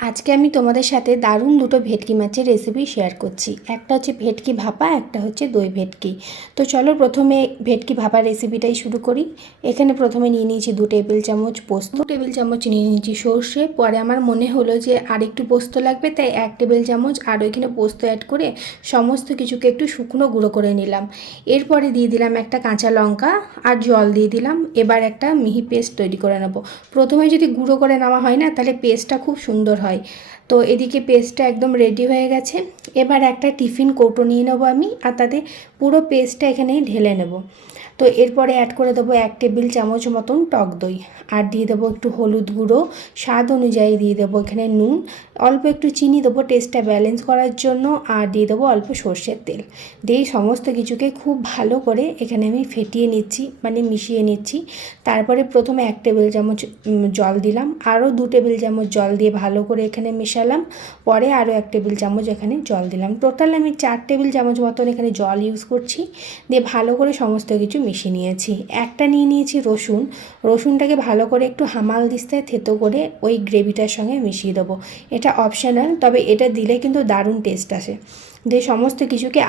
আজকে আমি তোমাদের সাথে দারুণ দুটো ভেটকি মাছের রেসিপি শেয়ার করছি। একটা হচ্ছে ভেটকি ভাপা, একটা হচ্ছে দই ভেটকি। তো চলো প্রথমে ভেটকি ভাপা রেসিপিটাই শুরু করি। এখানে প্রথমে নিয়ে নিয়েছি 2 টেবিল চামচ পোস্ত, 2 টেবিল চামচ নিয়ে নিয়েছি সর্ষে। পরে আমার মনে হলো যে আর একটু পোস্ত লাগবে, তাই 1 টেবিল চামচ আরও এখানে পোস্ত অ্যাড করে সমস্ত কিছুকে একটু শুকনো গুঁড়ো করে নিলাম। এরপরে দিয়ে দিলাম একটা কাঁচা লঙ্কা আর জল দিয়ে দিলাম। এবার একটা মিহি পেস্ট তৈরি করে নেব। প্রথমে যদি গুঁড়ো করে নেওয়া হয় না, তাহলে পেস্টটা খুব সুন্দর হয়। তো এদিকে পেস্টটা একদম রেডি হয়ে গেছে। এবার একটা টিফিন কৌটো নিয়ে নেবো আমি, আর তাতে পুরো পেস্টটা এখানেই ঢেলে নেব। তো এরপরে অ্যাড করে দেবো 1 টেবিল চামচ মতন টক দই, আর দিয়ে দেবো একটু হলুদ গুঁড়ো, স্বাদ অনুযায়ী দিয়ে দেবো এখানে নুন, অল্প একটু চিনি দেবো টেস্টটা ব্যালেন্স করার জন্য, আর দিয়ে দেবো অল্প সর্ষের তেল। দিয়ে সমস্ত কিছুকে খুব ভালো করে এখানে আমি ফেটিয়ে নিচ্ছি, মানে মিশিয়ে নিচ্ছি। তারপরে প্রথমে 1 টেবিল চামচ জল দিলাম, আরও 2 টেবিল চামচ জল দিয়ে ভালো করে এখানে মেশালাম। পরে আরও 1 টেবিল চামচ এখানে জল দিলাম। টোটাল আমি 4 টেবিল চামচ মতন এখানে জল ইউজ করছি। দিয়ে ভালো করে সমস্ত কিছু মিশিয়ে নিয়েছি। একটা নিয়ে নিয়েছি রসুন, রসুনটাকে ভালো করে একটু হামাল দিস্তায় থেতো করে ওই গ্রেভিটার সঙ্গে মিশিয়ে দেবো। এটা অপশনাল, তবে এটা দিলে কিন্তু দারুণ টেস্ট আসে। দিয়ে সমস্ত কিছুকে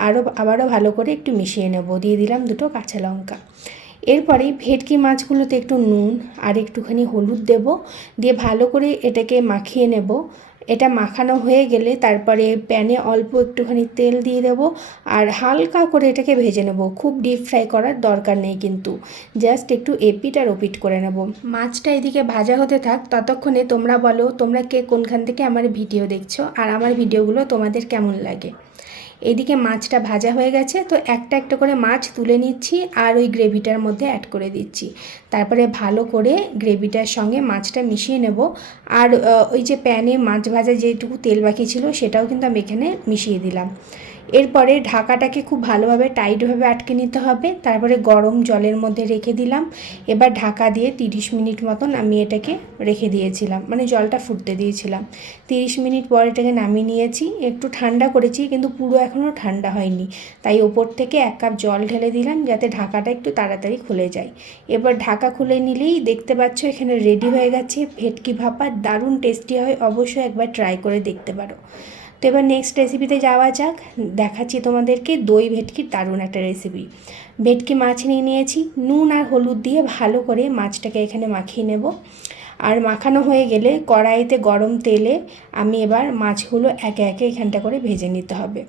আবারও ভালো করে একটু মিশিয়ে নেব। দিয়ে দিলাম 2টো কাঁচা লঙ্কা। এরপরে ভেটকি মাছগুলোতে একটু নুন আর একটুখানি হলুদ দেব, দিয়ে ভালো করে এটাকে মাখিয়ে নেব। এটা মাখানো হয়ে গেলে তারপরে প্যানে অল্প একটুখানি তেল দিয়ে দেবো, আর হালকা করে এটাকে ভেজে নেব। খুব ডিপ ফ্রাই করার দরকার নেই কিন্তু, জাস্ট একটু এপিট আর ওপিট করে নেব। মাছটা এদিকে ভাজা হতে থাক, ততক্ষণে তোমরা বলো তোমরা কে কোনখান থেকে আমার ভিডিও দেখছো, আর আমার ভিডিওগুলো তোমাদের কেমন লাগে। এদিকে মাছটা ভাজা হয়ে গেছে, তো একটা একটা করে মাছ তুলে নিচ্ছি আর ওই গ্রেভিটার মধ্যে অ্যাড করে দিচ্ছি। তারপরে ভালো করে গ্রেভিটার সঙ্গে মাছটা মিশিয়ে নেব। আর ওই যে প্যানে মাছ ভাজা যেটুকু তেল বাকি ছিল সেটাও কিন্তু আমি এখানে মিশিয়ে দিলাম। এরপরে ঢাকাটাকে খুব ভালোভাবে টাইটভাবে আটকে নিতে হবে। তারপরে গরম জলের মধ্যে রেখে দিলাম। এবার ঢাকা দিয়ে 30 মিনিট মতন আমি এটাকে রেখে দিয়েছিলাম, মানে জলটা ফুটতে দিয়েছিলাম। 30 মিনিট পর এটাকে নামিয়ে নিয়েছি। একটু ঠান্ডা করেছি, কিন্তু পুরো এখনও ঠান্ডা হয়নি, তাই ওপর থেকে 1 কাপ জল ঢেলে দিলাম যাতে ঢাকাটা একটু তাড়াতাড়ি খুলে যায়। এবার ঢাকা খুলে নিলেই দেখতে পাচ্ছ এখানে রেডি হয়ে গেছে ভেটকি ভাপা। দারুণ টেস্টি হয়, অবশ্যই একবার ট্রাই করে দেখতে পারো। তো এবার নেক্সট রেসিপিতে যাওয়া যাক। দেখাচ্ছি তোমাদেরকে দই ভেটকির দারুণ একটা রেসিপি। ভেটকি মাছ নিয়ে নিয়েছি, নুন আর হলুদ দিয়ে ভালো করে মাছটাকে এখানে মাখিয়ে নেব। আর মাখানো হয়ে গেলে কড়াইতে গরম তেলে আমি এবার মাছগুলো একে একে এখানটা করে ভেজে নিতে হবে।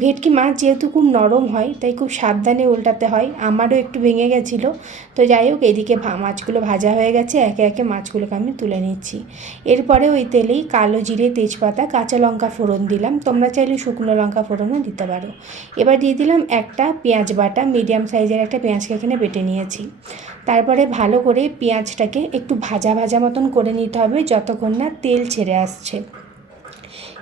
ভেটকি মাছ যেহেতু খুব নরম হয়, তাই খুব সাবধানে উল্টাতে হয়। আমারও একটু ভেঙে গেছিলো। তো যাই হোক, এদিকে মাছগুলো ভাজা হয়ে গেছে, একে একে মাছগুলোকে আমি তুলে নিচ্ছি। এরপরে ওই তেলেই কালো জিরে, তেজপাতা, কাঁচা লঙ্কা ফোড়ন দিলাম। তোমরা চাইলে শুকনো লঙ্কা ফোড়নও দিতে পারো। এবার দিয়ে দিলাম একটা পেঁয়াজ বাটা, মিডিয়াম সাইজের একটা পেঁয়াজকে এখানে বেটে নিয়েছি। তারপরে ভালো করে পেঁয়াজটাকে একটু ভাজা ভাজা মতন করে নিতে হবে যতক্ষণ না তেল ছেড়ে আসছে।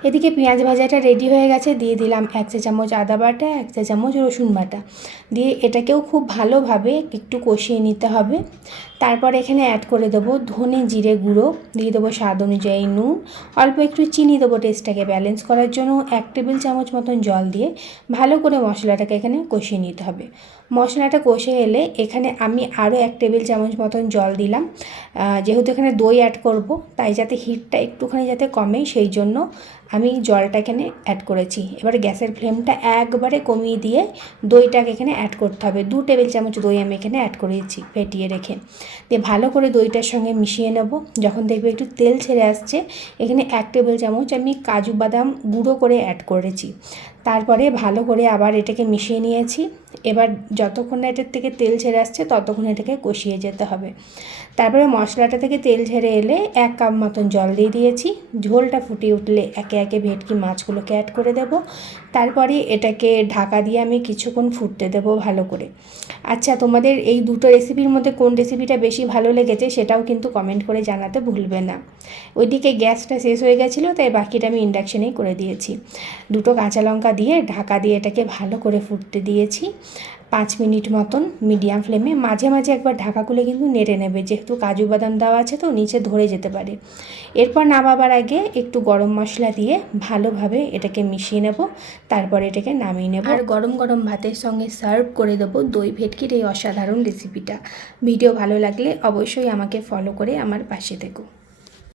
এদিকে পেঁয়াজ ভাজাটা রেডি হয়ে গেছে। দিয়ে দিলাম 1 চা চামচ আদা বাটা, 1 চা চামচ রসুন বাটা, দিয়ে এটাকেও খুব ভালোভাবে একটু কষিয়ে নিতে হবে। তারপর এখানে অ্যাড করে দেবো ধনে জিরে গুঁড়ো, দিয়ে দেবো স্বাদ অনুযায়ী নুন, অল্প একটু চিনি দেবো টেস্টটাকে ব্যালেন্স করার জন্য। 1 টেবিল চামচ মতন জল দিয়ে ভালো করে মশলাটাকে এখানে কষিয়ে নিতে হবে। মশলাটা কষে এলে এখানে আমি আরও 1 টেবিল চামচ মতন জল দিলাম। যেহেতু এখানে দই অ্যাড করব, তাই যাতে হিটটা একটুখানি যাতে কমে, সেই জন্য আমি জলটা এখানে অ্যাড করেছি। এবার গ্যাসের ফ্লেমটা একবারে কমিয়ে দিয়ে দইটাকে এখানে অ্যাড করতে হবে। 2 টেবিল চামচ দই আমি এখানে অ্যাড করেছি ফেটিয়ে রেখে। দিয়ে ভালো করে দইটার সঙ্গে মিশিয়ে নেব। যখন দেখবে একটু তেল ছেড়ে আসছে, এখানে 1 টেবিল চামচ আমি কাজু বাদাম গুঁড়ো করে অ্যাড করেছি। তারপরে ভালো করে আবার এটাকে মিশিয়ে নিয়েছি। এবার যতক্ষণ না এটার থেকে তেল ছেড়ে আসছে ততক্ষণ এটাকে কষিয়ে যেতে হবে। তারপরে মশলাটা থেকে তেল ছেড়ে এলে 1 কাপ মতন জল দিয়ে দিয়েছি। ঝোলটা ফুটিয়ে উঠলে একে একে ভেটকি মাছগুলোকে অ্যাড করে দেব। তারপরে এটাকে ঢাকা দিয়ে আমি কিছুক্ষণ ফুটতে দেবো ভালো করে। আচ্ছা, তোমাদের এই দুটো রেসিপির মধ্যে কোন রেসিপিটা বেশি ভালো লেগেছে সেটাও কিন্তু কমেন্ট করে জানাতে ভুলবে না। ওইদিকে গ্যাসটা শেষ হয়ে গেছিলো, তাই বাকিটা আমি ইন্ডাকশানেই করে দিয়েছি। 2টো কাঁচা লঙ্কা দিয়ে ঢাকা দিয়ে এটাকে ভালো করে ফুটতে দিয়েছি 5 মিনিট মতন মিডিয়াম ফ্লেমে। মাঝে মাঝে একবার ঢাকা খুলে কিন্তু নেড়ে নেবে, যেহেতু কাজু বাদাম দেওয়া আছে তো নিচে ধরে যেতে পারে। এরপর নামাবার আগে একটু গরম মশলা দিয়ে ভালোভাবে এটাকে মিশিয়ে নেব। তারপর এটাকে নামিয়ে নেব আর গরম গরম ভাতের সঙ্গে সার্ভ করে দেবো দই ভেটকির এই অসাধারণ রেসিপিটা। ভিডিও ভালো লাগলে অবশ্যই আমাকে ফলো করে আমার পাশে থেকো।